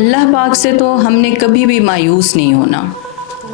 اللہ پاک سے تو ہم نے کبھی بھی مایوس نہیں ہونا.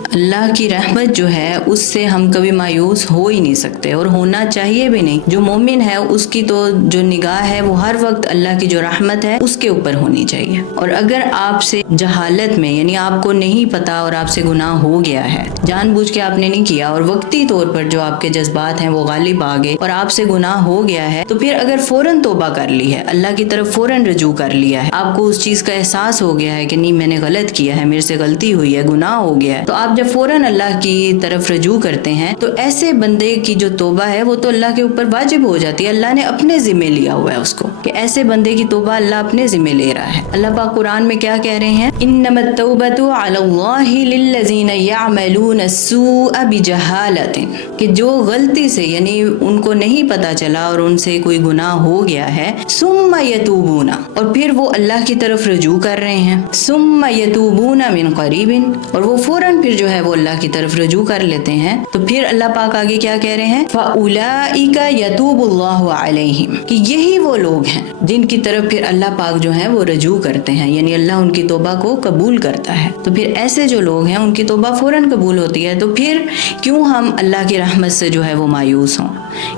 اللہ کی رحمت جو ہے اس سے ہم کبھی مایوس ہو ہی نہیں سکتے اور ہونا چاہیے بھی نہیں. جو مومن ہے اس کی تو جو نگاہ ہے وہ ہر وقت اللہ کی جو رحمت ہے اس کے اوپر ہونی چاہیے. اور اگر آپ سے جہالت میں یعنی آپ کو نہیں پتا اور آپ سے گناہ ہو گیا ہے, جان بوجھ کے آپ نے نہیں کیا اور وقتی طور پر جو آپ کے جذبات ہیں وہ غالب آ گئے اور آپ سے گناہ ہو گیا ہے, تو پھر اگر فوراً توبہ کر لی ہے, اللہ کی طرف فوراً رجوع کر لیا ہے, آپ کو اس چیز کا احساس ہو گیا ہے کہ نہیں میں نے غلط کیا ہے, میرے سے غلطی ہوئی ہے, گناہ ہو گیا ہے, تو آپ جب فوراً اللہ کی طرف رجوع کرتے ہیں تو ایسے بندے کی جو توبہ ہے وہ تو اللہ کے اوپر واجب ہو جاتی ہے. اللہ نے اپنے ذمہ لیا ہوا ہے اس کو کہ ایسے بندے کی توبہ اللہ اپنے ذمہ لے رہا ہے. اللہ پاک قرآن میں کیا کہہ رہے ہیں, انما التوبۃ علی اللہ للذین یعملون السوء بجہالۃ, کہ جو غلطی سے یعنی ان کو نہیں پتا چلا اور ان سے کوئی گناہ ہو گیا ہے, ثم یتوبون, اور پھر وہ اللہ کی طرف رجوع کر رہے ہیں, ثم یتوبون من قریب, اور وہ فوراً پھر جو ہے وہ اللہ کی طرف رجوع کر لیتے ہیں, تو پھر اللہ پاک آگے کیا کہہ رہے ہیں, فَأُولَئِكَ يَتُوبُ اللَّهُ عَلَيْهِمْ, کہ یہی وہ لوگ ہیں جن کی طرف پھر اللہ پاک جو ہے وہ رجوع کرتے ہیں, یعنی اللہ ان کی توبہ کو قبول کرتا ہے. تو پھر ایسے جو لوگ ہیں ان کی توبہ فوراً قبول ہوتی ہے. تو پھر کیوں ہم اللہ کی رحمت سے جو ہے وہ مایوس ہوں,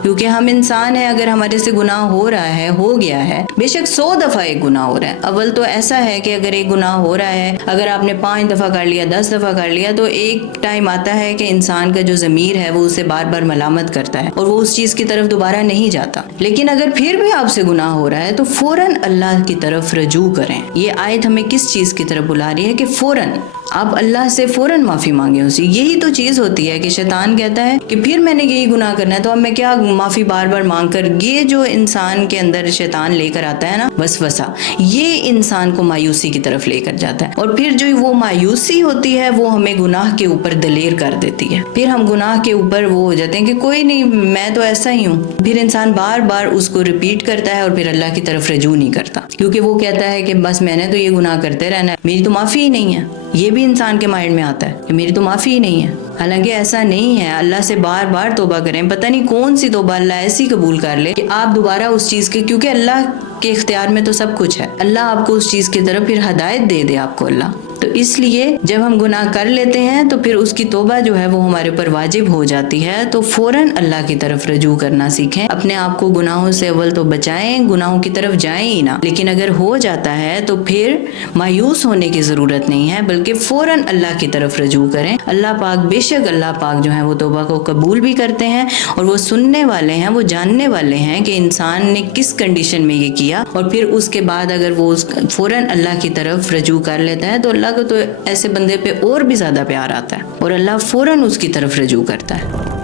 کیونکہ ہم انسان ہیں, اگر ہمارے سے گناہ ہو رہا ہے, ہو گیا ہے, بے شک 100 دفعہ ایک گناہ ہو رہا ہے. اول تو ایسا ہے کہ اگر ایک گناہ ہو رہا ہے, اگر آپ نے 5 دفعہ کر لیا, 10 دفعہ کر لیا, تو ایک ٹائم آتا ہے کہ انسان کا جو ضمیر ہے وہ اسے بار بار ملامت کرتا ہے اور وہ اس چیز کی طرف دوبارہ نہیں جاتا. لیکن اگر پھر بھی آپ سے گناہ ہو رہا ہے تو فوراً اللہ کی طرف رجوع کریں. یہ آیت ہمیں کس چیز کی طرف بلا رہی ہے کہ فوراً آپ اللہ سے فوراً معافی مانگیں اسی. یہی تو چیز ہوتی ہے کہ شیطان کہتا ہے کہ پھر میں نے یہی گناہ کرنا ہے تو اب میں کیا معافی بار بار مانگ کر, یہ جو انسان کے اندر شیطان لے کر آتا ہے نا وسوسہ, یہ انسان کو مایوسی کی طرف لے کر جاتا ہے, اور پھر جو وہ مایوسی ہوتی ہے وہ ہمیں گناہ کے اوپر دلیر کر دیتی ہے. پھر ہم گناہ کے اوپر وہ ہو جاتے ہیں کہ کوئی نہیں, میں تو ایسا ہی ہوں. پھر انسان بار بار اس کو ریپیٹ کرتا ہے اور پھر اللہ کی طرف رجوع نہیں کرتا, کیونکہ وہ کہتا ہے کہ بس میں نے تو یہ گناہ کرتے رہنا ہے, میری تو معافی ہی نہیں ہے. یہ بھی انسان کے مائنڈ میں آتا ہے کہ میری تو معافی ہی نہیں ہے. حالانکہ ایسا نہیں ہے. اللہ سے بار بار توبہ کریں. پتہ نہیں کون سی توبہ اللہ ایسی قبول کر لے کہ آپ دوبارہ اس چیز کے, کیونکہ اللہ کے اختیار میں تو سب کچھ ہے, اللہ آپ کو اس چیز کی طرف پھر ہدایت دے دے آپ کو اللہ. تو اس لیے جب ہم گناہ کر لیتے ہیں تو پھر اس کی توبہ جو ہے وہ ہمارے اوپر واجب ہو جاتی ہے. تو فوراً اللہ کی طرف رجوع کرنا سیکھیں. اپنے آپ کو گناہوں سے اول تو بچائیں, گناہوں کی طرف جائیں ہی نہ. لیکن اگر ہو جاتا ہے تو پھر مایوس ہونے کی ضرورت نہیں ہے, بلکہ فوراً اللہ کی طرف رجوع کریں. اللہ پاک, بے شک اللہ پاک جو ہے وہ توبہ کو قبول بھی کرتے ہیں, اور وہ سننے والے ہیں, وہ جاننے والے ہیں کہ انسان نے کس کنڈیشن میں یہ کیا, اور پھر اس کے بعد اگر وہ فوراً اللہ کی طرف رجوع کر لیتا ہے تو اللہ کو تو ایسے بندے پہ اور بھی زیادہ پیار آتا ہے اور اللہ فوراً اس کی طرف رجوع کرتا ہے.